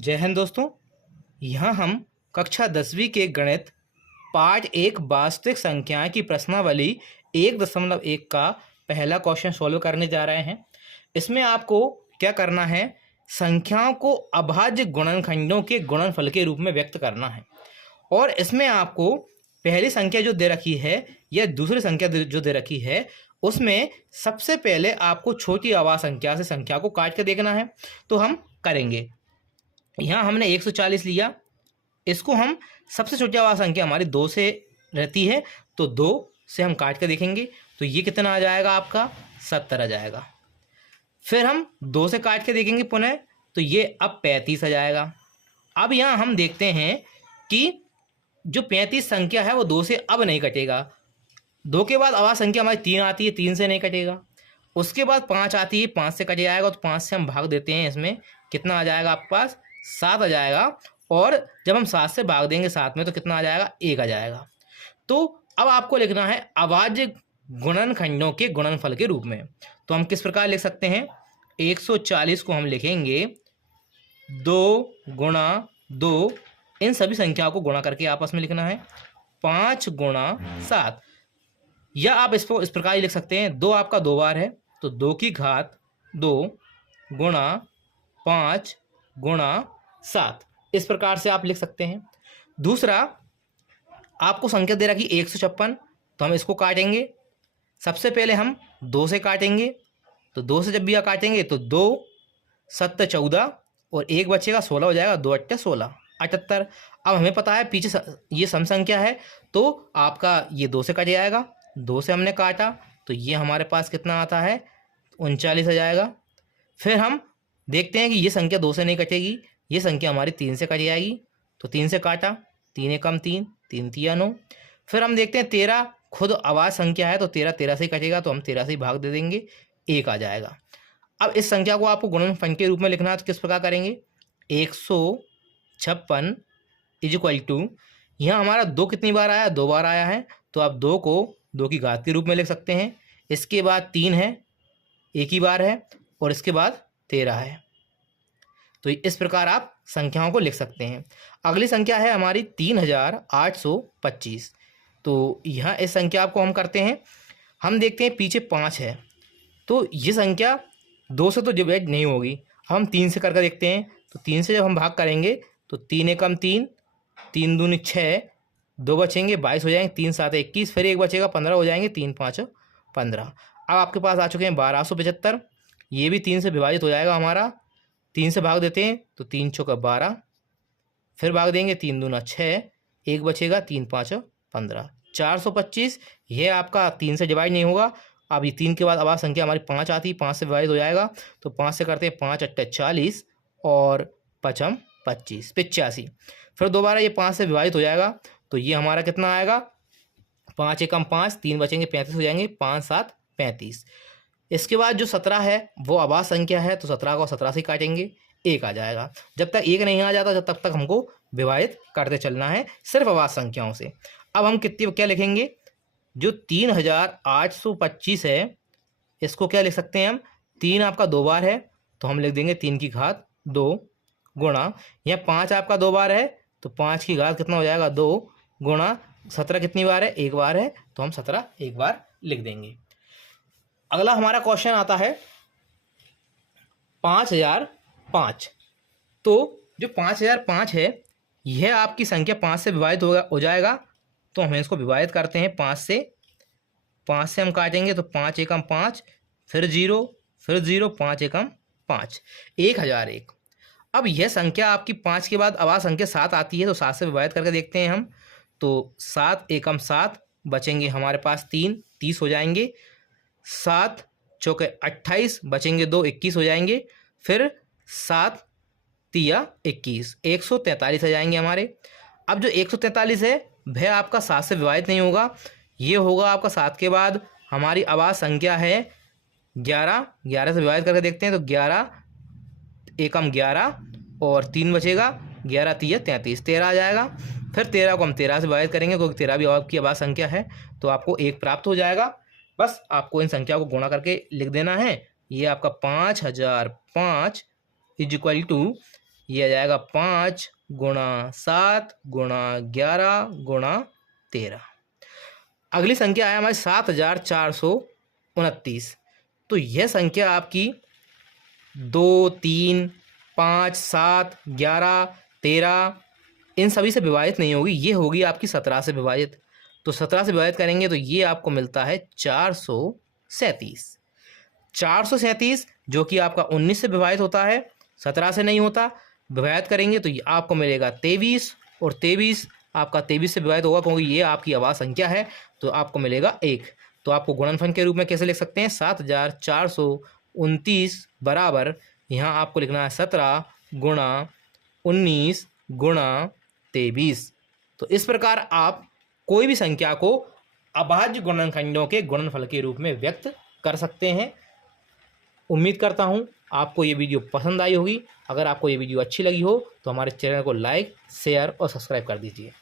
जय हिंद दोस्तों। यहाँ हम कक्षा 10वीं के गणित पार्ट 1 वास्तविक संख्याएं की प्रश्नावली 1.1 का पहला क्वेश्चन सॉल्व करने जा रहे हैं। इसमें आपको क्या करना है, संख्याओं को अभाज्य गुणनखंडों के गुणनफल के रूप में व्यक्त करना है। और इसमें आपको पहली संख्या जो दे रखी है या दूसरी संख्या जो दे रखी है, उसमें सबसे पहले आपको छोटी आवाज संख्या से संख्या को काट के देखना है। तो हम करेंगे, यहाँ हमने 140 लिया, इसको हम सबसे छोटी आवाज संख्या हमारी 2 से रहती है, तो 2 से हम काट के देखेंगे तो ये कितना आ जाएगा, आपका 70 आ जाएगा। फिर हम 2 से काट के देखेंगे पुनः, तो ये अब 35 आ जाएगा। अब यहाँ हम देखते हैं कि जो 35 संख्या है वो 2 से अब नहीं कटेगा। 2 के बाद आवाज संख्या हमारी 3 आती है, 3 से नहीं कटेगा। उसके बाद 5 आती है, 5 से कट जाएगा, तो 5 से हम भाग देते हैं, इसमें कितना आ जाएगा आपके पास, 7 आ जाएगा। और जब हम 7 से भाग देंगे 7 में तो कितना आ जाएगा, 1 आ जाएगा। तो अब आपको लिखना है अभाज्य गुणनखंडों के गुणनफल के रूप में। तो हम किस प्रकार लिख सकते हैं, 140 को हम लिखेंगे 2 गुणा 2, इन सभी संख्याओं को गुणा करके आपस में लिखना है 5 गुणा 7। या आप इसको इस प्रकार ही लिख सकते हैं, 2 आपका 2 बार है तो 2 की घात 2 गुणा 5 गुणा 7, इस प्रकार से आप लिख सकते हैं। दूसरा, आपको संख्या दे रखी 156, तो हम इसको काटेंगे। सबसे पहले हम 2 से काटेंगे, तो 2 से जब भी आप काटेंगे तो 2 7 14 और 1 बचेगा, 16 हो जाएगा, 2 8 16 78। अब हमें पता है पीछे ये सम संख्या है, तो आपका ये 2 से कट जाएगा, 2 से हमने काटा तो ये हमारे पास कितना आता है, 39 आ जाएगा। फिर हम देखते हैं कि ये संख्या 2 से नहीं कटेगी, ये संख्या हमारी 3 से कट जाएगी, तो 3 से काटा, 3 एकम 3, 3 तिया 9। फिर हम देखते हैं 13 खुद आवाज संख्या है, तो 13 से ही कटेगा, तो हम 13 से ही भाग दे देंगे, 1 आ जाएगा। अब इस संख्या को आपको गुणनफल के रूप में लिखना है, तो किस प्रकार करेंगे, 156 इज इक्वल टू, यहाँ हमारा 2 कितनी बार आया, 2 बार आया है, तो आप 2 को 2 की घात के रूप में लिख सकते हैं। इसके बाद 3 है, 1 ही बार है, और इसके बाद 13 है। तो इस प्रकार आप संख्याओं को लिख सकते हैं। अगली संख्या है हमारी 3825। तो यहाँ इस संख्या को हम करते हैं, हम देखते हैं पीछे 5 है, तो ये संख्या 2 से तो डिवाइड नहीं होगी। हम 3 से करके देखते हैं, तो 3 से जब हम भाग करेंगे तो 3 एकम 3, 3 दूनी 6, 2 बचेंगे 22 हो जाएंगे, 3 7 21, फिर 1 बचेगा 15 हो जाएंगे, 3 5 15। अब आपके पास आ चुके हैं 1275, ये भी 3 से विभाजित हो जाएगा हमारा, 3 से भाग देते हैं तो 3 चौका 12, फिर भाग देंगे 3 दूना 6, 1 बचेगा, 3 5 15, 425। यह आपका 3 से डिवाइड नहीं होगा। अब ये 3 के बाद आवाज संख्या हमारी 5 आती है, 5 से विभाजित हो जाएगा, तो 5 से करते हैं 5 8 40 और 5 25 85। फिर दोबारा ये 5 से विभाजित हो जाएगा, तो ये हमारा कितना आएगा, 5 एकम 5, 3 बचेंगे 35 हो जाएंगे, 5 7 35। इसके बाद जो 17 है वो आवाज संख्या है, तो 17 को 17 से काटेंगे, 1 आ जाएगा। जब तक 1 नहीं आ जाता जब तक हमको विभाजित करते चलना है सिर्फ आवाज संख्याओं से। अब हम कितनी क्या लिखेंगे, जो 3825 है, इसको क्या लिख सकते हैं हम, 3 आपका 2 बार है, तो हम लिख देंगे 3 की घात 2 गुणा, यहाँ 5 आपका 2 बार है, तो 5 की घात कितना हो जाएगा, 2 गुणा 17 कितनी बार है, 1 बार है, तो हम 17 1 बार लिख देंगे। अगला हमारा क्वेश्चन आता है 5005। तो जो 5005 है, यह आपकी संख्या 5 से विभाजित हो जाएगा, तो हम इसको विभाजित करते हैं 5 से। 5 से हम काटेंगे तो 5 एकम 5, फिर 0 फिर 0, 5 एकम 5, 1001। अब यह संख्या आपकी 5 के बाद आवाज संख्या 7 आती है, तो 7 से विभाजित करके देखते हैं हम, तो 7 एकम 7 बचेंगे हमारे पास 3, 30 हो जाएंगे, 7 चौके 28 बचेंगे 2, 21 हो जाएंगे, फिर 7 तिया 21, 143 आ जाएंगे हमारे। अब जो 143 है वह आपका 7 से विभाजित नहीं होगा, ये होगा आपका 7 के बाद हमारी आवाज संख्या है 11, 11 से विभाजित करके देखते हैं, तो 11 एकम 11 और 3 बचेगा, 11 तिया 33, 13 आ जाएगा। फिर 13 को हम 13 से विभाजित करेंगे, क्योंकि 13 भी आपकी आवाज संख्या है, तो आपको 1 प्राप्त हो जाएगा। बस आपको इन संख्याओं को गुणा करके लिख देना है। ये आपका 5005 इज इक्वल टू, ये आ जाएगा 5 गुणा 7 गुणा 11 गुणा 13। अगली संख्या है हमारी 7429। तो यह संख्या आपकी 2, 3, 5, 7, 11, 13 इन सभी से विभाजित नहीं होगी, ये होगी आपकी 17 से विभाजित। तो 17 से विभाजित करेंगे तो ये आपको मिलता है 437। 437 जो कि आपका 19 से विभाजित होता है, 17 से नहीं होता। विभाजित करेंगे तो ये आपको मिलेगा 23, और 23 आपका 23 से विभाजित होगा क्योंकि ये आपकी आवाज़ संख्या है, तो आपको मिलेगा 1। तो आपको गुणनफल के रूप में कैसे लिख सकते हैं, 7429 बराबर, यहाँ आपको लिखना है 17 गुणा 19 गुणा 23। तो इस प्रकार आप कोई भी संख्या को अभाज्य गुणनखंडों के गुणनफल के रूप में व्यक्त कर सकते हैं। उम्मीद करता हूँ आपको ये वीडियो पसंद आई होगी। अगर आपको ये वीडियो अच्छी लगी हो तो हमारे चैनल को लाइक, शेयर और सब्सक्राइब कर दीजिए।